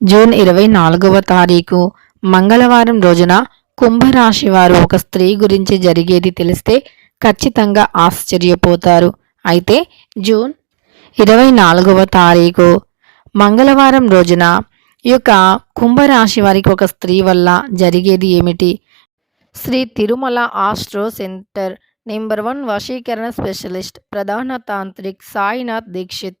June ఇరవై నాలుగవ తారీఖు. మంగళవారం రోజున కుంభరాశి వారు ఒక స్త్రీ గురించి జరిగేది తెలిస్తే ఖచ్చితంగా ఆశ్చర్యపోతారు. అయితే జూన్ ఇరవై నాలుగవ తారీఖు. మంగళవారం రోజున ఈ యొక్క కుంభరాశి వారికి ఒక స్త్రీ వల్ల జరిగేది ఏమిటి? Sri Tirumala astro centre number one వశీకరణ స్పెషలిస్ట్ ప్రధాన tantric Sainath Dixit.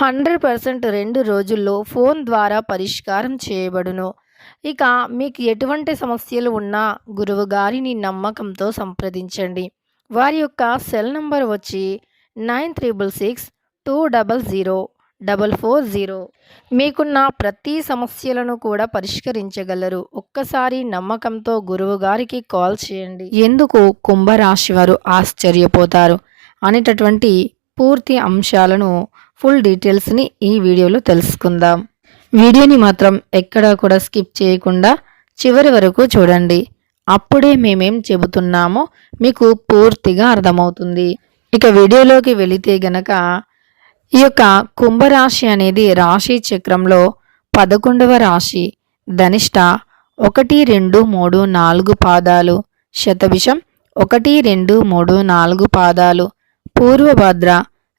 Hundred percent రెండు రోజుల్లో ఫోన్ ద్వారా పరిష్కారం చేయబడును. ఇక మీకు ఎటువంటి సమస్యలు ఉన్నా గురువు గారిని నమ్మకంతో సంప్రదించండి. వారి యొక్క సెల్ నంబర్ వచ్చి nine triple six two double zero double four zero. మీకున్న ప్రతి సమస్యలను కూడా పరిష్కరించగలరు. ఒక్కసారి నమ్మకంతో గురువు గారికి కాల్ చేయండి. ఎందుకు కుంభరాశి వారు ఆశ్చర్యపోతారు అనేటటువంటి పూర్తి అంశాలను ఫుల్ డీటెయిల్స్ని ఈ వీడియోలో తెలుసుకుందాం. వీడియోని మాత్రం ఎక్కడా కూడా స్కిప్ చేయకుండా చివరి వరకు చూడండి. అప్పుడే మేమేం చెబుతున్నామో మీకు పూర్తిగా అర్థమవుతుంది. ఇక వీడియోలోకి వెళితే గనక ఈ యొక్క కుంభరాశి అనేది రాశి చక్రంలో పదకొండవ రాశి ధనిష్ట ఒకటి రెండు మూడు నాలుగు పాదాలు శతభిషం ఒకటి రెండు మూడు నాలుగు పాదాలు పూర్వభద్ర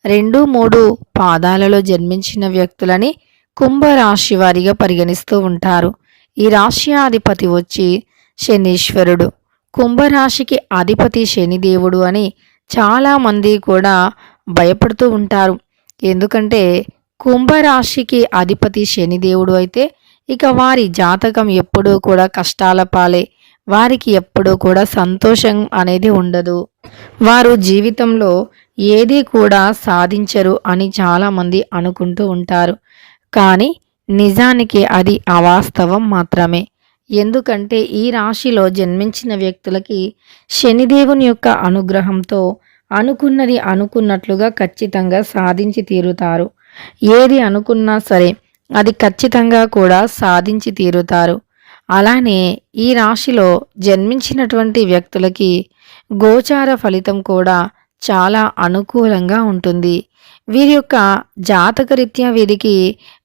రెండు మూడు పాదాలలో జన్మించిన వ్యక్తులని కుంభరాశి వారిగా పరిగణిస్తూ ఉంటారు. ఈ రాశి అధిపతి వచ్చి శనీశ్వరుడు. కుంభరాశికి అధిపతి శనిదేవుడు అని చాలామంది కూడా భయపడుతూ ఉంటారు. ఎందుకంటే కుంభరాశికి అధిపతి శనిదేవుడు అయితే ఇక వారి జాతకం ఎప్పుడూ కూడా కష్టాల పాలే. వారికి ఎప్పుడూ కూడా సంతోషం అనేది ఉండదు. వారు జీవితంలో ఏది కూడా సాధించరు అని చాలామంది అనుకుంటూ ఉంటారు. కానీ నిజానికి అది అవాస్తవం మాత్రమే. ఎందుకంటే ఈ రాశిలో జన్మించిన వ్యక్తులకి శనిదేవుని యొక్క అనుగ్రహంతో అనుకున్నది అనుకున్నట్లుగా ఖచ్చితంగా సాధించి తీరుతారు. ఏది అనుకున్నా సరే అది ఖచ్చితంగా కూడా సాధించి తీరుతారు. అలానే ఈ రాశిలో జన్మించినటువంటి వ్యక్తులకి గోచార ఫలితం కూడా చాలా అనుకూలంగా ఉంటుంది. వీరి యొక్క జాతకరీత్యా వీరికి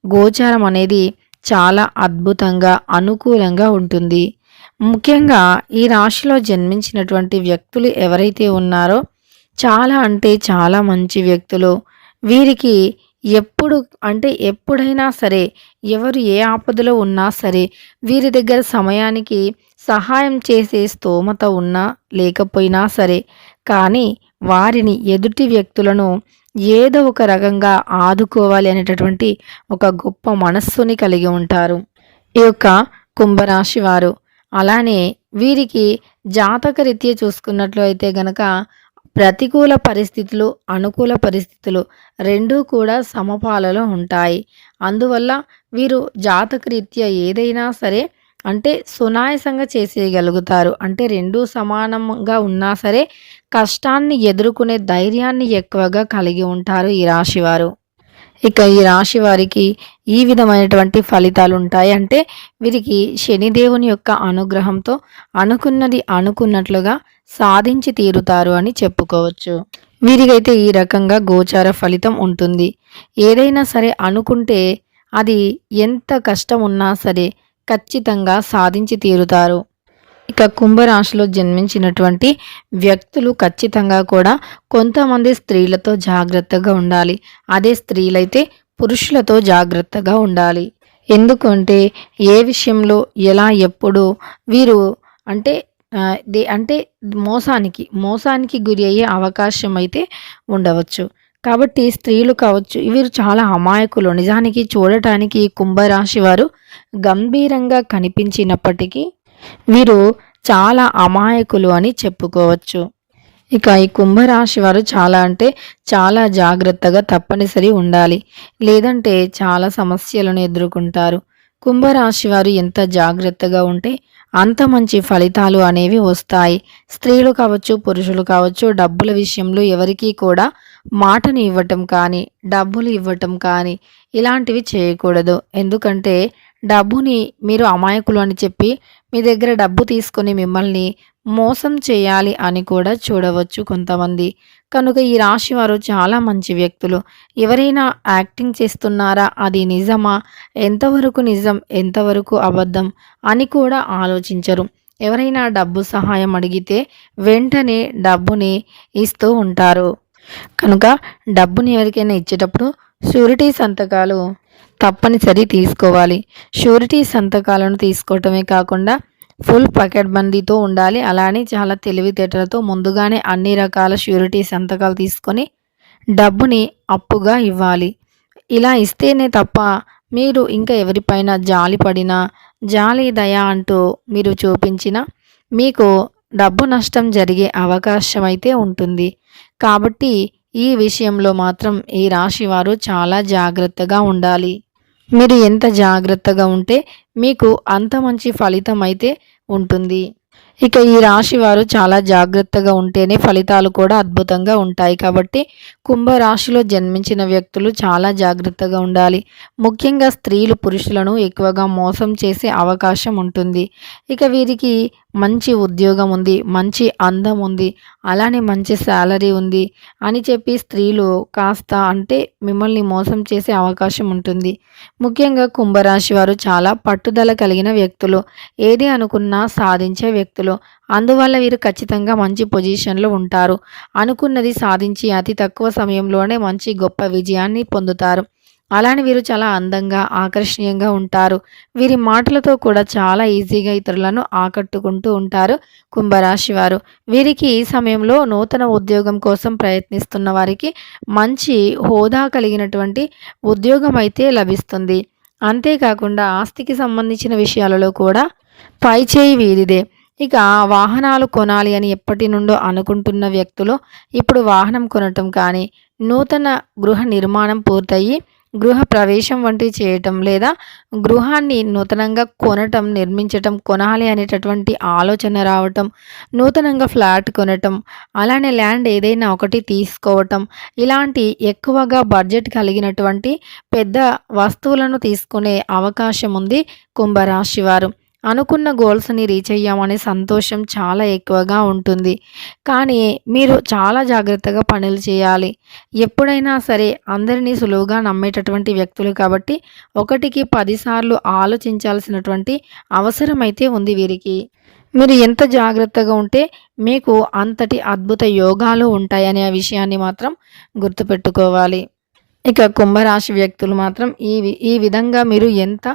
గోచారం అనేది చాలా అద్భుతంగా అనుకూలంగా ఉంటుంది. ముఖ్యంగా ఈ రాశిలో జన్మించినటువంటి వ్యక్తులు ఎవరైతే ఉన్నారో చాలా అంటే చాలా మంచి వ్యక్తులు. వీరికి ఎప్పుడు అంటే ఎప్పుడైనా సరే ఎవరు ఏ ఆపదలో ఉన్నా సరే వీరి దగ్గర సమయానికి సహాయం చేసే స్తోమత ఉన్నా లేకపోయినా సరే కానీ వారిని ఎదుటి వ్యక్తులను ఏదో ఒక రకంగా ఆదుకోవాలి అనేటటువంటి ఒక గొప్ప మనస్సుని కలిగి ఉంటారు. ఈ యొక్క కుంభరాశి వారు. అలానే వీరికి జాతక రీత్యా చూసుకున్నట్లు అయితే గనక ప్రతికూల పరిస్థితులు అనుకూల పరిస్థితులు రెండూ కూడా సమపాలలో ఉంటాయి. అందువల్ల వీరు జాతకరీత్యా ఏదైనా సరే అంటే సునాయసంగా చేసేయగలుగుతారు. అంటే రెండూ సమానంగా ఉన్నా సరే కష్టాన్ని ఎదుర్కొనే ధైర్యాన్ని ఎక్కువగా కలిగి ఉంటారు ఈ రాశివారు. ఇక ఈ రాశి వారికి ఈ విధమైనటువంటి ఫలితాలు ఉంటాయి అంటే వీరికి శనిదేవుని యొక్క అనుగ్రహంతో అనుకున్నది అనుకున్నట్లుగా సాధించి తీరుతారు అని చెప్పుకోవచ్చు. వీరికైతే ఈ రకంగా గోచార ఫలితం ఉంటుంది. ఏదైనా సరే అనుకుంటే అది ఎంత కష్టం ఉన్నా సరే ఖచ్చితంగా సాధించి తీరుతారు. ఇక కుంభరాశిలో జన్మించినటువంటి వ్యక్తులు ఖచ్చితంగా కూడా కొంతమంది స్త్రీలతో జాగ్రత్తగా ఉండాలి. అదే స్త్రీలైతే పురుషులతో జాగ్రత్తగా ఉండాలి. ఎందుకంటే ఏ విషయంలో ఎలా ఎప్పుడు వీరు అంటే దే అంటే మోసానికి మోసానికి గురి అయ్యే అవకాశం అయితే ఉండవచ్చు. కాబట్టి స్త్రీలు కావచ్చు వీరు చాలా అమాయకులు. నిజానికి చూడటానికి కుంభరాశి వారు గంభీరంగా కనిపించినప్పటికీ వీరు చాలా అమాయకులు అని చెప్పుకోవచ్చు. ఇక ఈ కుంభరాశి వారు చాలా అంటే చాలా జాగ్రత్తగా తప్పనిసరి ఉండాలి. లేదంటే చాలా సమస్యలను ఎదుర్కొంటారు. కుంభరాశి వారు ఎంత జాగ్రత్తగా ఉంటే అంత మంచి ఫలితాలు అనేవి వస్తాయి. స్త్రీలు కావచ్చు పురుషులు కావచ్చు డబ్బుల విషయంలో ఎవరికీ కూడా మాటను ఇవ్వటం కానీ డబ్బులు ఇవ్వటం కానీ ఇలాంటివి చేయకూడదు. ఎందుకంటే డబ్బుని మీరు అమాయకులు అని చెప్పి మీ దగ్గర డబ్బు తీసుకొని మిమ్మల్ని మోసం చేయాలి అని కూడా చూడవచ్చు కొంతమంది. కనుక ఈ రాశి వారు చాలా మంచి వ్యక్తులు. ఎవరైనా యాక్టింగ్ చేస్తున్నారా? అది నిజమా? ఎంతవరకు నిజం? ఎంతవరకు అబద్ధం? అని కూడా ఆలోచించరు. ఎవరైనా డబ్బు సహాయం అడిగితే వెంటనే డబ్బుని ఇస్తూ ఉంటారు. కనుక డబ్బుని ఎవరికైనా ఇచ్చేటప్పుడు షూరిటీ సంతకాలు తప్పనిసరి తీసుకోవాలి. షూరిటీ సంతకాలను తీసుకోవటమే కాకుండా ఫుల్ పకెట్ బందీతో ఉండాలి. అలానే చాలా తెలివితేటలతో ముందుగానే అన్ని రకాల షూరిటీ సంతకాలు తీసుకొని డబ్బుని అప్పుగా ఇవ్వాలి. ఇలా ఇస్తేనే తప్ప మీరు ఇంకా ఎవరిపైన జాలి పడినా జాలి దయ అంటూ మీరు చూపించిన మీకు డబ్బు నష్టం జరిగే అవకాశం అయితే ఉంటుంది. కాబట్టి ఈ విషయంలో మాత్రం ఈ రాశి వారు చాలా జాగ్రత్తగా ఉండాలి. మీరు ఎంత జాగ్రత్తగా ఉంటే మీకు అంత మంచి ఫలితం అయితే ఉంటుంది. ఇక ఈ రాశి వారు చాలా జాగ్రత్తగా ఉంటేనే ఫలితాలు కూడా అద్భుతంగా ఉంటాయి. కాబట్టి కుంభరాశిలో జన్మించిన వ్యక్తులు చాలా జాగ్రత్తగా ఉండాలి. ముఖ్యంగా స్త్రీలు పురుషులను ఎక్కువగా మోసం చేసే అవకాశం ఉంటుంది. ఇక వీరికి మంచి ఉద్యోగం ఉంది మంచి అందం ఉంది అలానే మంచి శాలరీ ఉంది అని చెప్పి స్త్రీలు కాస్త అంటే మిమ్మల్ని మోసం చేసే అవకాశం ఉంటుంది. ముఖ్యంగా కుంభరాశి వారు చాలా పట్టుదల కలిగిన వ్యక్తులు ఏది అనుకున్నా సాధించే వ్యక్తులు. అందువల్ల వీరు ఖచ్చితంగా మంచి పొజిషన్లో ఉంటారు. అనుకున్నది సాధించి అతి తక్కువ సమయంలోనే మంచి గొప్ప విజయాన్ని పొందుతారు. అలానే వీరు చాలా అందంగా ఆకర్షణీయంగా ఉంటారు. వీరి మాటలతో కూడా చాలా ఈజీగా ఇతరులను ఆకట్టుకుంటూ ఉంటారు కుంభరాశి వారు. వీరికి ఈ సమయంలో నూతన ఉద్యోగం కోసం ప్రయత్నిస్తున్న వారికి మంచి హోదా కలిగినటువంటి ఉద్యోగం అయితే లభిస్తుంది. అంతేకాకుండా ఆస్తికి సంబంధించిన విషయాలలో కూడా పైచేయి వీరిదే. ఇక వాహనాలు కొనాలి అని ఎప్పటి నుండో అనుకుంటున్న వ్యక్తులు ఇప్పుడు వాహనం కొనటం కానీ నూతన గృహ నిర్మాణం పూర్తయి గృహ ప్రవేశం వంటివి చేయటం లేదా గృహాన్ని నూతనంగా కొనటం నిర్మించటం కొనాలి అనేటటువంటి ఆలోచన రావటం నూతనంగా ఫ్లాట్ కొనటం అలానే ల్యాండ్ ఏదైనా ఒకటి తీసుకోవటం ఇలాంటి ఎక్కువగా బడ్జెట్ కలిగినటువంటి పెద్ద వస్తువులను తీసుకునే అవకాశం ఉంది కుంభరాశి వారు. అనుకున్న గోల్స్ని రీచ్ అయ్యామనే సంతోషం చాలా ఎక్కువగా ఉంటుంది. కానీ మీరు చాలా జాగ్రత్తగా పనులు చేయాలి. ఎప్పుడైనా సరే అందరినీ సులువుగా నమ్మేటటువంటి వ్యక్తులు కాబట్టి ఒకటికి పదిసార్లు ఆలోచించాల్సినటువంటి అవసరమైతే ఉంది వీరికి. మీరు ఎంత జాగ్రత్తగా ఉంటే మీకు అంతటి అద్భుత యోగాలు ఉంటాయనే విషయాన్ని మాత్రం గుర్తుపెట్టుకోవాలి. ఇక కుంభరాశి వ్యక్తులు మాత్రం ఈ ఈ విధంగా మీరు ఎంత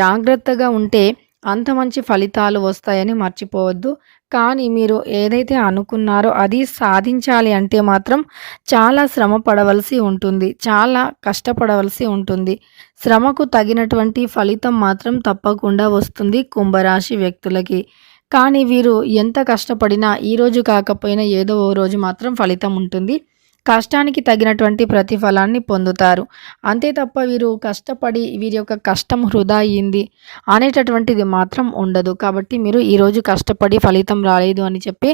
జాగ్రత్తగా ఉంటే అంత మంచి ఫలితాలు వస్తాయని మర్చిపోవద్దు. కానీ మీరు ఏదైతే అనుకున్నారో అది సాధించాలి అంటే మాత్రం చాలా శ్రమ పడవలసి ఉంటుంది. చాలా కష్టపడవలసి ఉంటుంది. శ్రమకు తగినటువంటి ఫలితం మాత్రం తప్పకుండా వస్తుంది కుంభరాశి వ్యక్తులకి. కానీ వీరు ఎంత కష్టపడినా ఈరోజు కాకపోయినా ఏదో ఓ రోజు మాత్రం ఫలితం ఉంటుంది. కష్టానికి తగినటువంటి ప్రతిఫలాన్ని పొందుతారు. అంతే తప్ప వీరు కష్టపడి వీరి యొక్క కష్టం వృధా అయ్యింది అనేటటువంటిది మాత్రం ఉండదు. కాబట్టి మీరు ఈరోజు కష్టపడి ఫలితం రాలేదు అని చెప్పి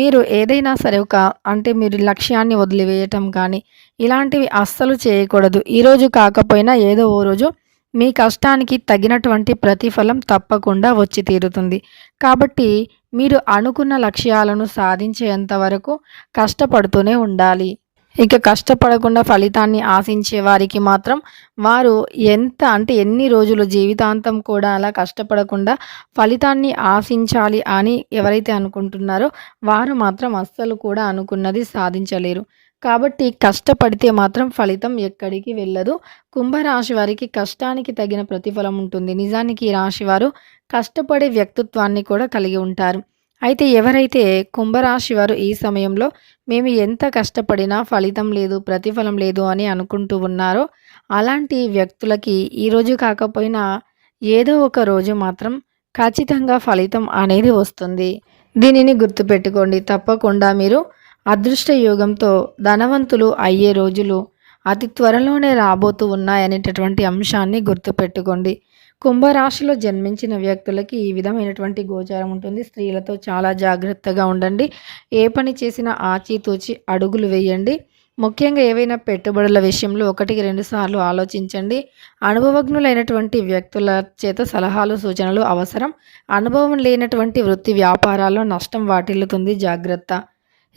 మీరు ఏదైనా సరే ఒక అంటే మీరు లక్ష్యాన్ని వదిలివేయటం కానీ ఇలాంటివి అస్సలు చేయకూడదు. ఈరోజు కాకపోయినా ఏదో ఓ రోజు మీ కష్టానికి తగినటువంటి ప్రతిఫలం తప్పకుండా వచ్చి తీరుతుంది. కాబట్టి మీరు అనుకున్న లక్ష్యాలను సాధించేంత వరకు కష్టపడుతూనే ఉండాలి. ఇక కష్టపడకుండా ఫలితాన్ని ఆశించే వారికి మాత్రం వారు ఎంత అంటే ఎన్ని రోజులు జీవితాంతం కూడా అలా కష్టపడకుండా ఫలితాన్ని ఆశించాలి అని ఎవరైతే అనుకుంటున్నారో వారు మాత్రం అస్సలు కూడా అనుకున్నది సాధించలేరు. కాబట్టి కష్టపడితే మాత్రం ఫలితం ఎక్కడికి వెళ్ళదు. కుంభరాశి వారికి కష్టానికి తగిన ప్రతిఫలం ఉంటుంది. నిజానికి ఈ రాశివారు కష్టపడే వ్యక్తిత్వాన్ని కూడా కలిగి ఉంటారు. అయితే ఎవరైతే కుంభరాశి వారు ఈ సమయంలో మేము ఎంత కష్టపడినా ఫలితం లేదు ప్రతిఫలం లేదు అని అనుకుంటూ ఉన్నారో అలాంటి వ్యక్తులకి ఈరోజు కాకపోయినా ఏదో ఒక రోజు మాత్రం ఖచ్చితంగా ఫలితం అనేది వస్తుంది. దీనిని గుర్తుపెట్టుకోండి. తప్పకుండా మీరు అదృష్ట యోగంతో ధనవంతులు అయ్యే రోజులు అతి త్వరలోనే రాబోతూ ఉన్నాయనేటటువంటి అంశాన్ని గుర్తుపెట్టుకోండి. కుంభరాశిలో జన్మించిన వ్యక్తులకి ఈ విధమైనటువంటి గోచారం ఉంటుంది. స్త్రీలతో చాలా జాగ్రత్తగా ఉండండి. ఏ పని చేసినా ఆచితూచి అడుగులు వేయండి. ముఖ్యంగా ఏవైనా పెట్టుబడుల విషయంలో ఒకటికి రెండు సార్లు ఆలోచించండి. అనుభవజ్ఞులైనటువంటి వ్యక్తుల చేత సలహాలు సూచనలు అవసరం. అనుభవం లేనటువంటి వృత్తి వ్యాపారాల్లో నష్టం వాటిల్లుతుంది. జాగ్రత్త.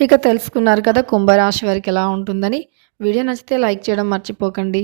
ఇక తెలుసుకున్నారు కదా కుంభరాశి వారికి ఎలా ఉంటుందని. వీడియో నచ్చితే లైక్ చేయడం మర్చిపోకండి.